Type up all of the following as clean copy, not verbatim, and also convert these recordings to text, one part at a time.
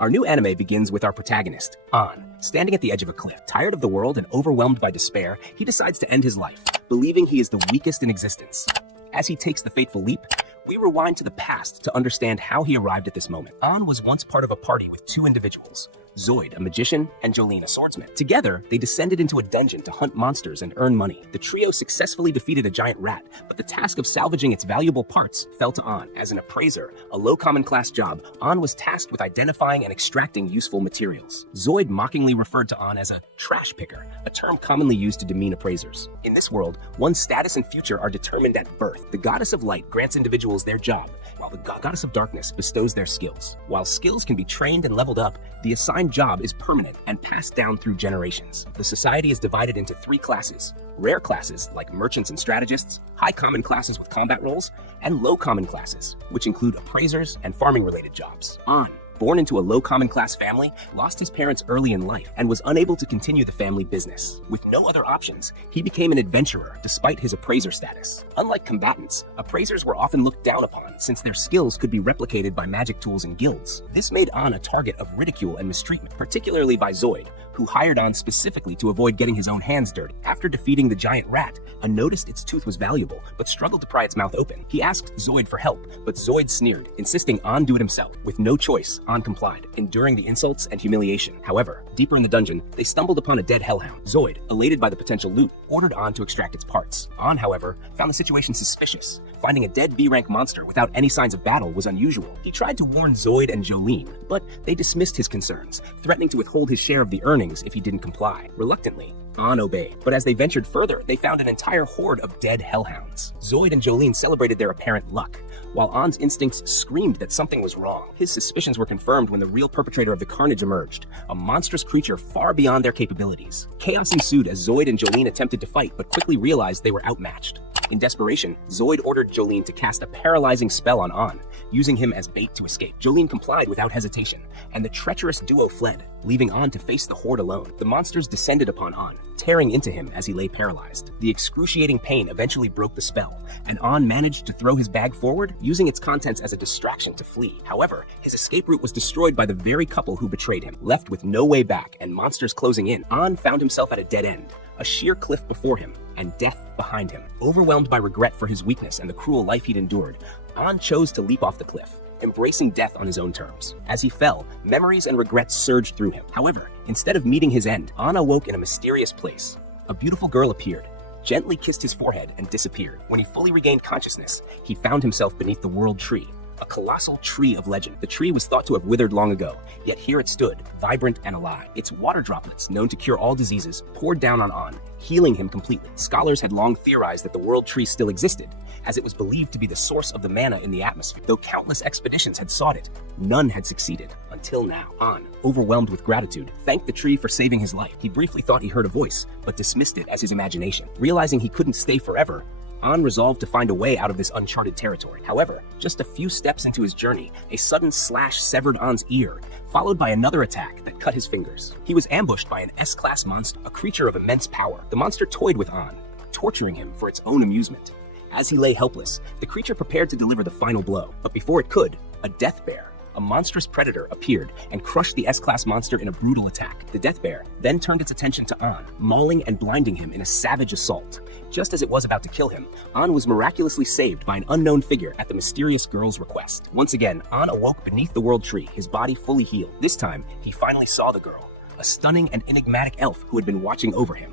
Our new anime begins with our protagonist, An. Standing at the edge of a cliff, tired of the world and overwhelmed by despair, he decides to end his life, believing he is the weakest in existence. As he takes the fateful leap, we rewind to the past to understand how he arrived at this moment. An was once part of a party with two individuals, Zoid, a magician, and Jolene, a swordsman. Together, they descended into a dungeon to hunt monsters and earn money. The trio successfully defeated a giant rat, but the task of salvaging its valuable parts fell to An. As an appraiser, a low common class job, An was tasked with identifying and extracting useful materials. Zoid mockingly referred to An as a trash picker, a term commonly used to demean appraisers. In this world, one's status and future are determined at birth. The goddess of light grants individuals their job, while the goddess of darkness bestows their skills. While skills can be trained and leveled up, the assigned job is permanent and passed down through generations. The society is divided into three classes: rare classes like merchants and strategists, high common classes with combat roles, and low common classes, which include appraisers and farming-related jobs. An, born into a low common class family, lost his parents early in life and was unable to continue the family business. With no other options, he became an adventurer despite his appraiser status. Unlike combatants, appraisers were often looked down upon since their skills could be replicated by magic tools and guilds. This made An a target of ridicule and mistreatment, particularly by Zoid, who hired An specifically to avoid getting his own hands dirty. After defeating the giant rat, An noticed its tooth was valuable, but struggled to pry its mouth open. He asked Zoid for help, but Zoid sneered, insisting An do it himself. With no choice, An complied, enduring the insults and humiliation. However, deeper in the dungeon, they stumbled upon a dead hellhound. Zoid, elated by the potential loot, ordered An to extract its parts. An, however, found the situation suspicious. Finding a dead B-rank monster without any signs of battle was unusual. He tried to warn Zoid and Jolene, but they dismissed his concerns, threatening to withhold his share of the earnings if he didn't comply. Reluctantly, An obeyed, but as they ventured further, they found an entire horde of dead hellhounds. Zoid and Jolene celebrated their apparent luck, while An's instincts screamed that something was wrong. His suspicions were confirmed when the real perpetrator of the carnage emerged, a monstrous creature far beyond their capabilities. Chaos ensued as Zoid and Jolene attempted to fight, but quickly realized they were outmatched. In desperation, Zoid ordered Jolene to cast a paralyzing spell on An, using him as bait to escape. Jolene complied without hesitation, and the treacherous duo fled, leaving An to face the horde alone. The monsters descended upon An, tearing into him as he lay paralyzed. The excruciating pain eventually broke the spell, and An managed to throw his bag forward, using its contents as a distraction to flee. However, his escape route was destroyed by the very couple who betrayed him. Left with no way back and monsters closing in, An found himself at a dead end, a sheer cliff before him, and death behind him. Overwhelmed by regret for his weakness and the cruel life he'd endured, An chose to leap off the cliff, embracing death on his own terms. As he fell, memories and regrets surged through him. However, instead of meeting his end, An awoke in a mysterious place. A beautiful girl appeared, gently kissed his forehead, and disappeared. When he fully regained consciousness, he found himself beneath the world tree, a colossal tree of legend. The tree was thought to have withered long ago, yet here it stood, vibrant and alive. Its water droplets, known to cure all diseases, poured down on An, healing him completely. Scholars had long theorized that the world tree still existed, as it was believed to be the source of the mana in the atmosphere. Though countless expeditions had sought it, none had succeeded, until now. An, overwhelmed with gratitude, thanked the tree for saving his life. He briefly thought he heard a voice, but dismissed it as his imagination. Realizing he couldn't stay forever, An resolved to find a way out of this uncharted territory. However, just a few steps into his journey, a sudden slash severed An's ear, followed by another attack that cut his fingers. He was ambushed by an S-class monster, a creature of immense power. The monster toyed with An, torturing him for its own amusement. As he lay helpless, the creature prepared to deliver the final blow. But before it could, a death bear, a monstrous predator, appeared and crushed the S-class monster in a brutal attack. The death bear then turned its attention to An, mauling and blinding him in a savage assault. Just as it was about to kill him, An was miraculously saved by an unknown figure at the mysterious girl's request. Once again, An awoke beneath the world tree, his body fully healed. This time, he finally saw the girl, a stunning and enigmatic elf who had been watching over him.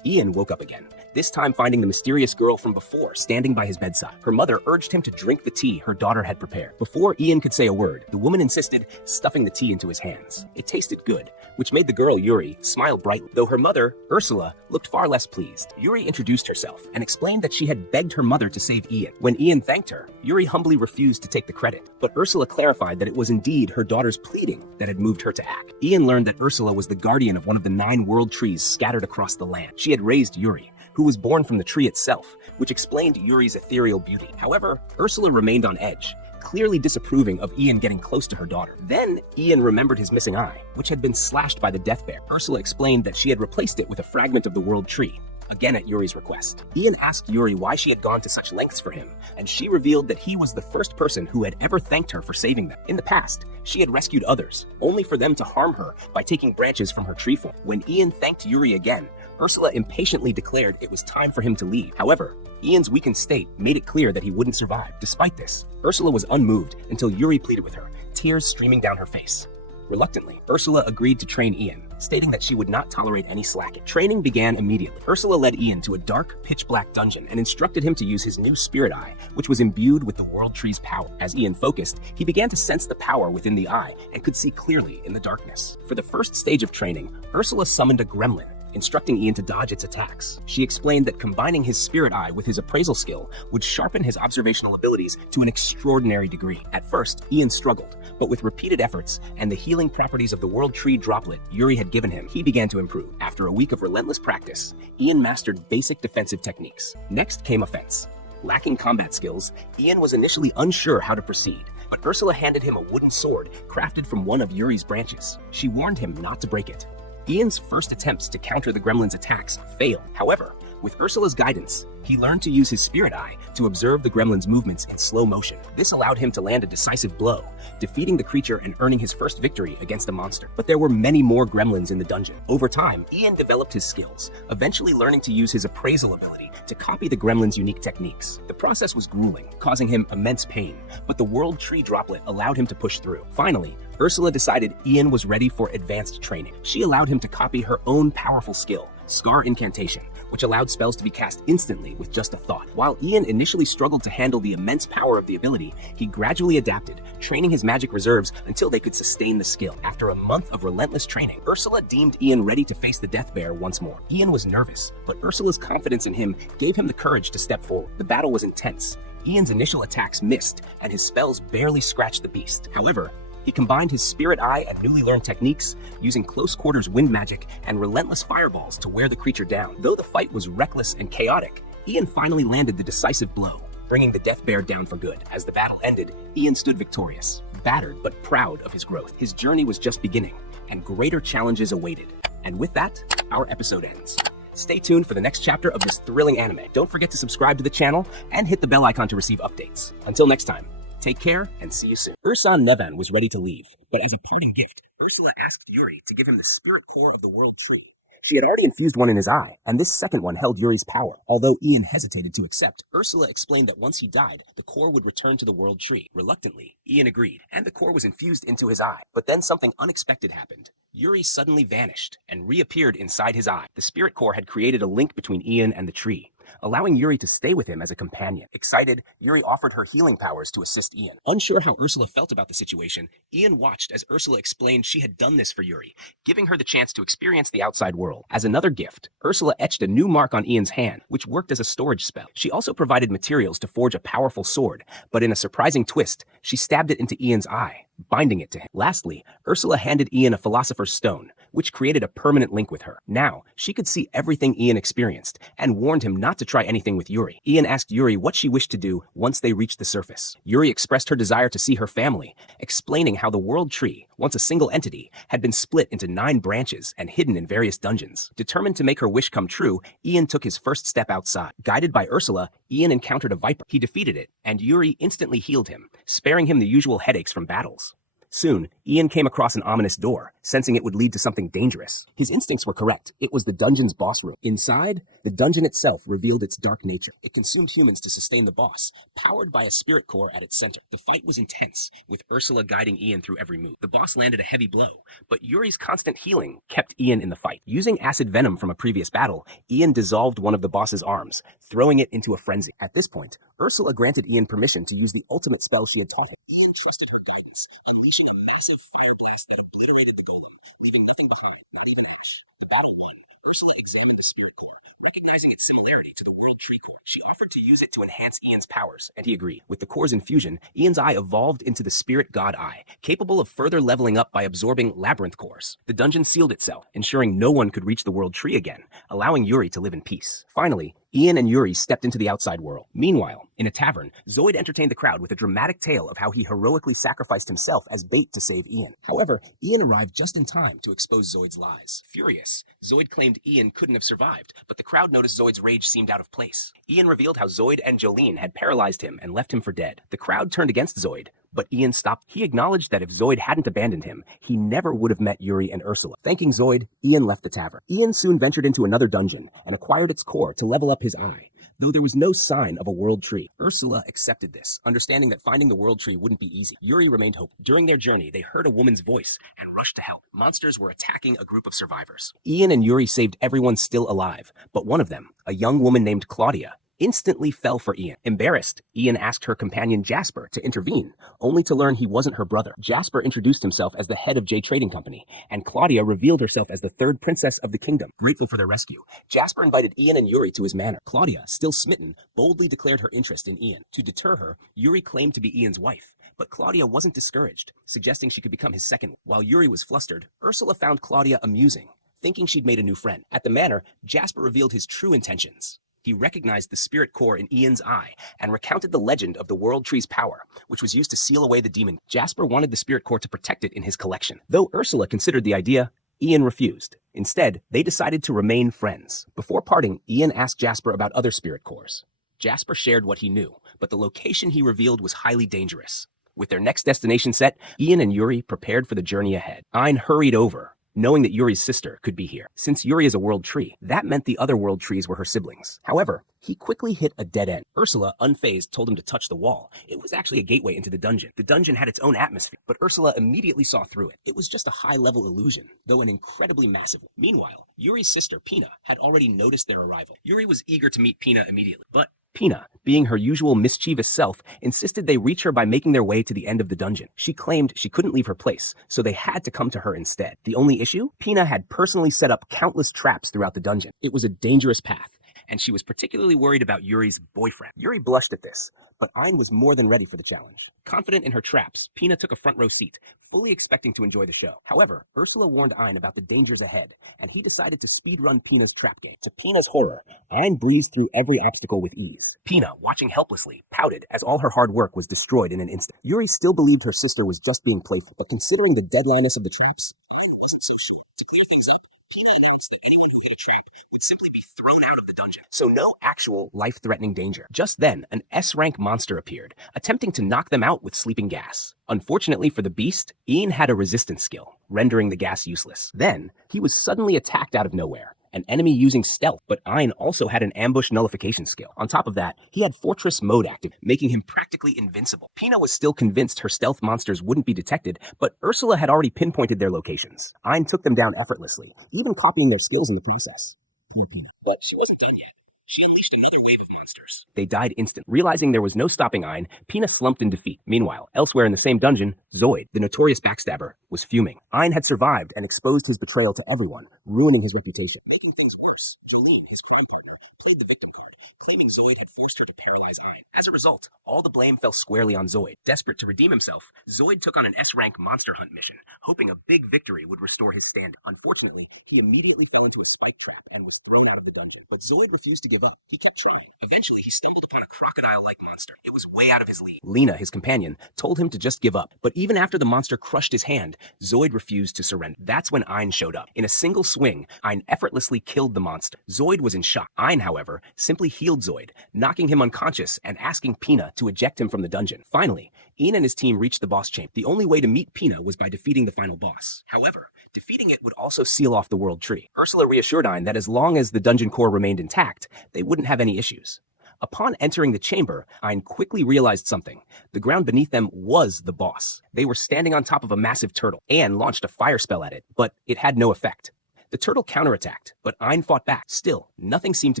Ian woke up again, this time finding the mysterious girl from before standing by his bedside. Her mother urged him to drink the tea her daughter had prepared. Before Ian could say a word, the woman insisted, stuffing the tea into his hands. It tasted good, which made the girl, Yuri, smile brightly, though her mother, Ursula, looked far less pleased. Yuri introduced herself and explained that she had begged her mother to save Ian. When Ian thanked her, Yuri humbly refused to take the credit, but Ursula clarified that it was indeed her daughter's pleading that had moved her to act. Ian learned that Ursula was the guardian of one of the 9 world trees scattered across the land. She had raised Yuri, who was born from the tree itself, which explained Yuri's ethereal beauty. However, Ursula remained on edge, clearly disapproving of Ian getting close to her daughter. Then, Ian remembered his missing eye, which had been slashed by the death bear. Ursula explained that she had replaced it with a fragment of the world tree, again at Yuri's request. Ian asked Yuri why she had gone to such lengths for him, and she revealed that he was the first person who had ever thanked her for saving them. In the past, she had rescued others, only for them to harm her by taking branches from her tree form. When Ian thanked Yuri again, Ursula impatiently declared it was time for him to leave. However, Ian's weakened state made it clear that he wouldn't survive. Despite this, Ursula was unmoved until Yuri pleaded with her, tears streaming down her face. Reluctantly, Ursula agreed to train Ian, stating that she would not tolerate any slacking. Training began immediately. Ursula led Ian to a dark, pitch-black dungeon and instructed him to use his new spirit eye, which was imbued with the World Tree's power. As Ian focused, he began to sense the power within the eye and could see clearly in the darkness. For the first stage of training, Ursula summoned a gremlin, instructing Ian to dodge its attacks. She explained that combining his spirit eye with his appraisal skill would sharpen his observational abilities to an extraordinary degree. At first, Ian struggled, but with repeated efforts and the healing properties of the World Tree droplet Yuri had given him, he began to improve. After a week of relentless practice, Ian mastered basic defensive techniques. Next came offense. Lacking combat skills, Ian was initially unsure how to proceed, but Ursula handed him a wooden sword crafted from one of Yuri's branches. She warned him not to break it. Ian's first attempts to counter the gremlin's attacks failed. However, with Ursula's guidance, he learned to use his spirit eye to observe the gremlin's movements in slow motion. This allowed him to land a decisive blow, defeating the creature and earning his first victory against a monster. But there were many more gremlins in the dungeon. Over time, Ian developed his skills, eventually learning to use his appraisal ability to copy the gremlin's unique techniques. The process was grueling, causing him immense pain, but the World Tree droplet allowed him to push through. Finally, Ursula decided Ian was ready for advanced training. She allowed him to copy her own powerful skill, Scar Incantation, which allowed spells to be cast instantly with just a thought. While Ian initially struggled to handle the immense power of the ability, he gradually adapted, training his magic reserves until they could sustain the skill. After a month of relentless training, Ursula deemed Ian ready to face the Death Bear once more. Ian was nervous, but Ursula's confidence in him gave him the courage to step forward. The battle was intense. Ian's initial attacks missed, and his spells barely scratched the beast. However, he combined his spirit eye and newly learned techniques, using close quarters wind magic and relentless fireballs to wear the creature down. Though the fight was reckless and chaotic, Ian finally landed the decisive blow, bringing the Death Bear down for good. As the battle ended, Ian stood victorious, battered but proud of his growth. His journey was just beginning, and greater challenges awaited. And with that, our episode ends. Stay tuned for the next chapter of this thrilling anime. Don't forget to subscribe to the channel and hit the bell icon to receive updates. Until next time, take care and see you soon. Ursan Nevan was ready to leave, but as a parting gift, Ursula asked Yuri to give him the spirit core of the World Tree. She had already infused one in his eye, and this second one held Yuri's power. Although Ian hesitated to accept, Ursula explained that once he died, the core would return to the World Tree. Reluctantly, Ian agreed, and the core was infused into his eye. But then something unexpected happened. Yuri suddenly vanished and reappeared inside his eye. The spirit core had created a link between Ian and the tree, allowing Yuri to stay with him as a companion. Excited, Yuri offered her healing powers to assist Ian. Unsure how Ursula felt about the situation, Ian watched as Ursula explained she had done this for Yuri, giving her the chance to experience the outside world. As another gift, Ursula etched a new mark on Ian's hand, which worked as a storage spell. She also provided materials to forge a powerful sword, but in a surprising twist, she stabbed it into Ian's eye, binding it to him. Lastly, Ursula handed Ian a philosopher's stone, which created a permanent link with her. Now, she could see everything Ian experienced, and warned him not to try anything with Yuri. Ian asked Yuri what she wished to do once they reached the surface. Yuri expressed her desire to see her family, explaining how the World Tree, once a single entity, had been split into 9 branches and hidden in various dungeons. Determined to make her wish come true, Ian took his first step outside. Guided by Ursula, Ian encountered a viper. He defeated it, and Yuri instantly healed him, sparing him the usual headaches from battles. Soon, Ian came across an ominous door, sensing it would lead to something dangerous. His instincts were correct. It was the dungeon's boss room. Inside, the dungeon itself revealed its dark nature. It consumed humans to sustain the boss, powered by a spirit core at its center. The fight was intense, with Ursula guiding Ian through every move. The boss landed a heavy blow, but Yuri's constant healing kept Ian in the fight. Using acid venom from a previous battle, Ian dissolved one of the boss's arms, throwing it into a frenzy. At this point, Ursula granted Ian permission to use the ultimate spell she had taught him. Ian trusted her guidance, unleashing a massive fire blast that obliterated the golem, leaving nothing behind, not even ash. The battle won. Ursula examined the spirit core, recognizing its similarity to the World Tree core. She offered to use it to enhance Ian's powers, and he agreed. With the core's infusion, Ian's eye evolved into the Spirit God Eye, capable of further leveling up by absorbing labyrinth cores. The dungeon sealed itself, ensuring no one could reach the World Tree again, allowing Yuri to live in peace. Finally, Ian and Yuri stepped into the outside world. Meanwhile, in a tavern, Zoid entertained the crowd with a dramatic tale of how he heroically sacrificed himself as bait to save Ian. However, Ian arrived just in time to expose Zoid's lies. Furious, Zoid claimed Ian couldn't have survived, but the crowd noticed Zoid's rage seemed out of place. Ian revealed how Zoid and Jolene had paralyzed him and left him for dead. The crowd turned against Zoid, but Ian stopped. He acknowledged that if Zoid hadn't abandoned him, he never would have met Yuri and Ursula. Thanking Zoid, Ian left the tavern. Ian soon ventured into another dungeon and acquired its core to level up his eye, though there was no sign of a world tree. Ursula accepted this, understanding that finding the world tree wouldn't be easy. Yuri remained hopeful. During their journey, they heard a woman's voice and rushed to help. Monsters were attacking a group of survivors. Ian and Yuri saved everyone still alive, but one of them, a young woman named Claudia, instantly fell for Ian. Embarrassed, Ian asked her companion Jasper to intervene, only to learn he wasn't her brother. Jasper introduced himself as the head of J Trading Company, and Claudia revealed herself as the third princess of the kingdom. Grateful for their rescue, Jasper invited Ian and Yuri to his manor. Claudia, still smitten, boldly declared her interest in Ian. To deter her, Yuri claimed to be Ian's wife, but Claudia wasn't discouraged, suggesting she could become his second. While Yuri was flustered, Ursula found Claudia amusing, thinking she'd made a new friend. At the manor, Jasper revealed his true intentions. He recognized the spirit core in Ian's eye and recounted the legend of the World Tree's power, which was used to seal away the demon. Jasper wanted the spirit core to protect it in his collection. Though Ursula considered the idea, Ian refused. Instead, they decided to remain friends. Before parting, Ian asked Jasper about other spirit cores. Jasper shared what he knew, but the location he revealed was highly dangerous. With their next destination set, Ian and Yuri prepared for the journey ahead. Ein hurried over, knowing that Yuri's sister could be here. Since Yuri is a world tree, that meant the other world trees were her siblings. However, he quickly hit a dead end. Ursula, unfazed, told him to touch the wall. It was actually a gateway into the dungeon. The dungeon had its own atmosphere, but Ursula immediately saw through it. It was just a high-level illusion, though an incredibly massive one. Meanwhile, Yuri's sister, Pina, had already noticed their arrival. Yuri was eager to meet Pina immediately, but Pina, being her usual mischievous self, insisted they reach her by making their way to the end of the dungeon. She claimed she couldn't leave her place, so they had to come to her instead. The only issue? Pina had personally set up countless traps throughout the dungeon. It was a dangerous path, and she was particularly worried about Yuri's boyfriend. Yuri blushed at this, but Ein was more than ready for the challenge. Confident in her traps, Pina took a front row seat, fully expecting to enjoy the show. However, Ursula warned Ein about the dangers ahead, and he decided to speedrun Pina's trap game. To Pina's horror, Ein breezed through every obstacle with ease. Pina, watching helplessly, pouted as all her hard work was destroyed in an instant. Yuri still believed her sister was just being playful, but considering the deadliness of the traps, he wasn't so sure. To clear things up, Pina announced that anyone who hit a trap would simply be thrown out of the dungeon. So no actual life-threatening danger. Just then, an S-rank monster appeared, attempting to knock them out with sleeping gas. Unfortunately for the beast, Ian had a resistance skill, rendering the gas useless. Then, he was suddenly attacked out of nowhere, an enemy using stealth, but Ein also had an ambush nullification skill. On top of that, he had Fortress mode active, making him practically invincible. Pina was still convinced her stealth monsters wouldn't be detected, but Ursula had already pinpointed their locations. Ein took them down effortlessly, even copying their skills in the process. Poor Pina. But she wasn't done yet. She unleashed another wave of monsters. They died instantly. Realizing there was no stopping Ein, Pina slumped in defeat. Meanwhile, elsewhere in the same dungeon, Zoid, the notorious backstabber, was fuming. Ein had survived and exposed his betrayal to everyone, ruining his reputation. Making things worse, Jolene, his crime partner, played the victim card, claiming Zoid had forced her to paralyze Ein. As a result, all the blame fell squarely on Zoid. Desperate to redeem himself, Zoid took on an S-rank monster hunt mission, hoping a big victory would restore his standing. Unfortunately, he immediately fell into a spike trap and was thrown out of the dungeon. But Zoid refused to give up. He kept trying. Eventually, he stumbled upon a crocodile-like monster. It was way out of his league. Lena, his companion, told him to just give up. But even after the monster crushed his hand, Zoid refused to surrender. That's when Ein showed up. In a single swing, Ein effortlessly killed the monster. Zoid was in shock. Ein, however, simply healed Zoid, knocking him unconscious and asking Pina to eject him from the dungeon. Finally, Ian and his team reached the boss chamber. The only way to meet Pina was by defeating the final boss. However, defeating it would also seal off the world tree. Ursula reassured Ein that as long as the dungeon core remained intact, they wouldn't have any issues. Upon entering the chamber, Ein quickly realized something. The ground beneath them was the boss. They were standing on top of a massive turtle. Ein launched a fire spell at it, but it had no effect. The turtle counterattacked, but Ein fought back. Still, nothing seemed to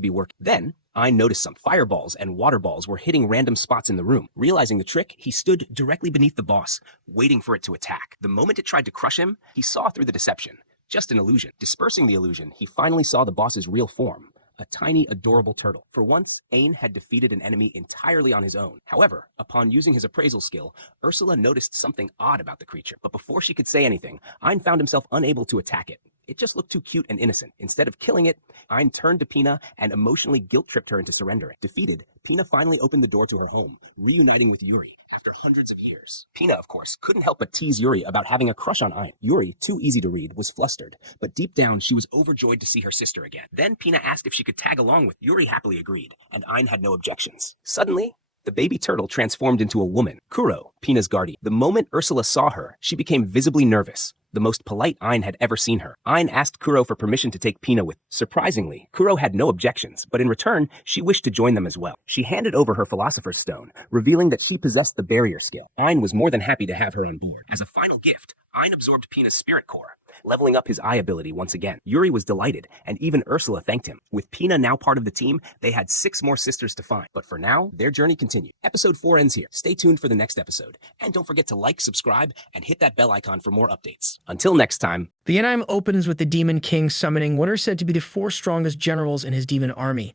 be working. Then, Ein noticed some fireballs and water balls were hitting random spots in the room. Realizing the trick, he stood directly beneath the boss, waiting for it to attack. The moment it tried to crush him, he saw through the deception. Just an illusion. Dispersing the illusion, he finally saw the boss's real form. A tiny, adorable turtle. For once, Ein had defeated an enemy entirely on his own. However, upon using his appraisal skill, Ursula noticed something odd about the creature. But before she could say anything, Ein found himself unable to attack it. It just looked too cute and innocent. Instead of killing it, Ein turned to Pina and emotionally guilt-tripped her into surrendering. Defeated, Pina finally opened the door to her home, reuniting with Yuri after hundreds of years. Pina, of course, couldn't help but tease Yuri about having a crush on Ein. Yuri, too easy to read, was flustered, but deep down she was overjoyed to see her sister again. Then Pina asked if she could tag along with Yuri. Happily agreed, and Ein had no objections. Suddenly, the baby turtle transformed into a woman, Kuro, Pina's guardian. The moment Ursula saw her, she became visibly nervous. The most polite Ein had ever seen her. Ein asked Kuro for permission to take Pina with. Surprisingly, Kuro had no objections, but in return, she wished to join them as well. She handed over her Philosopher's Stone, revealing that she possessed the barrier skill. Ein was more than happy to have her on board. As a final gift, Ein absorbed Pina's spirit core, leveling up his eye ability once again. Yuri was delighted, and even Ursula thanked him. With Pina now part of the team, they had 6 more sisters to find. But for now, their journey continued. Episode 4 ends here. Stay tuned for the next episode. And don't forget to like, subscribe, and hit that bell icon for more updates. Until next time. The anime opens with the Demon King summoning what are said to be the 4 strongest generals in his demon army.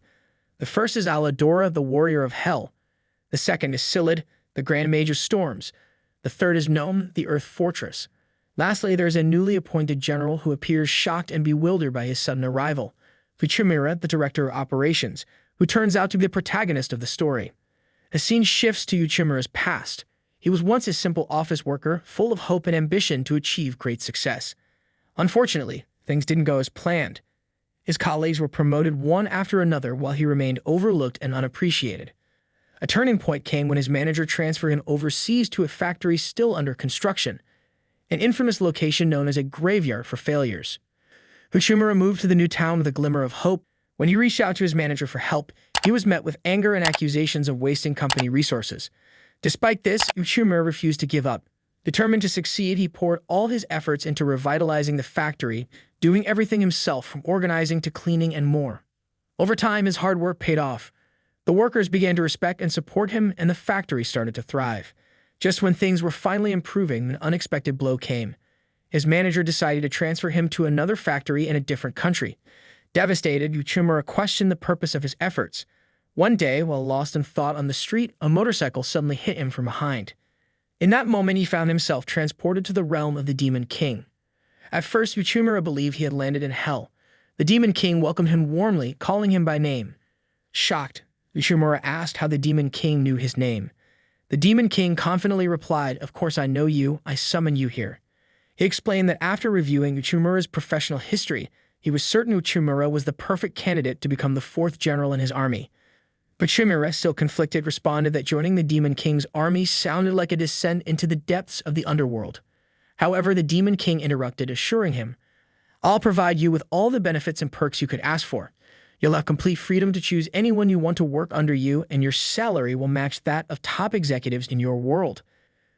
The first is Aladora, the warrior of hell. The second is Silid, the grand mage of storms. The third is Gnome, the earth fortress. Lastly, there is a newly appointed general who appears shocked and bewildered by his sudden arrival, Fuchimura, the director of operations, who turns out to be the protagonist of the story. The scene shifts to Uchimura's past. He was once a simple office worker, full of hope and ambition to achieve great success. Unfortunately, things didn't go as planned. His colleagues were promoted one after another while he remained overlooked and unappreciated. A turning point came when his manager transferred him overseas to a factory still under construction, an infamous location known as a graveyard for failures. Fuchimura moved to the new town with a glimmer of hope. When he reached out to his manager for help, he was met with anger and accusations of wasting company resources. Despite this, Fuchimura refused to give up. Determined to succeed, he poured all his efforts into revitalizing the factory, doing everything himself from organizing to cleaning and more. Over time, his hard work paid off. The workers began to respect and support him, and the factory started to thrive. Just when things were finally improving, an unexpected blow came. His manager decided to transfer him to another factory in a different country. Devastated, Uchimura questioned the purpose of his efforts. One day, while lost in thought on the street, a motorcycle suddenly hit him from behind. In that moment, he found himself transported to the realm of the Demon King. At first, Uchimura believed he had landed in hell. The Demon King welcomed him warmly, calling him by name. Shocked, Uchimura asked how the Demon King knew his name. The Demon King confidently replied, "Of course I know you, I summon you here." He explained that after reviewing Uchimura's professional history, he was certain Uchimura was the perfect candidate to become the 4th general in his army. But Uchimura, still conflicted, responded that joining the Demon King's army sounded like a descent into the depths of the underworld. However, the Demon King interrupted, assuring him, "I'll provide you with all the benefits and perks you could ask for. You'll have complete freedom to choose anyone you want to work under you, and your salary will match that of top executives in your world."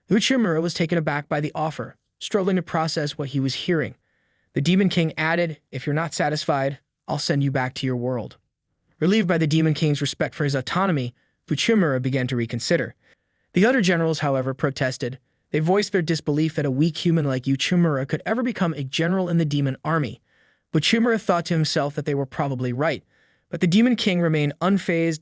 Uchimura was taken aback by the offer, struggling to process what he was hearing. The Demon King added, "If you're not satisfied, I'll send you back to your world." Relieved by the Demon King's respect for his autonomy, Uchimura began to reconsider. The other generals, however, protested. They voiced their disbelief that a weak human like Uchimura could ever become a general in the demon army. Uchimura thought to himself that they were probably right, but the Demon King remained unfazed.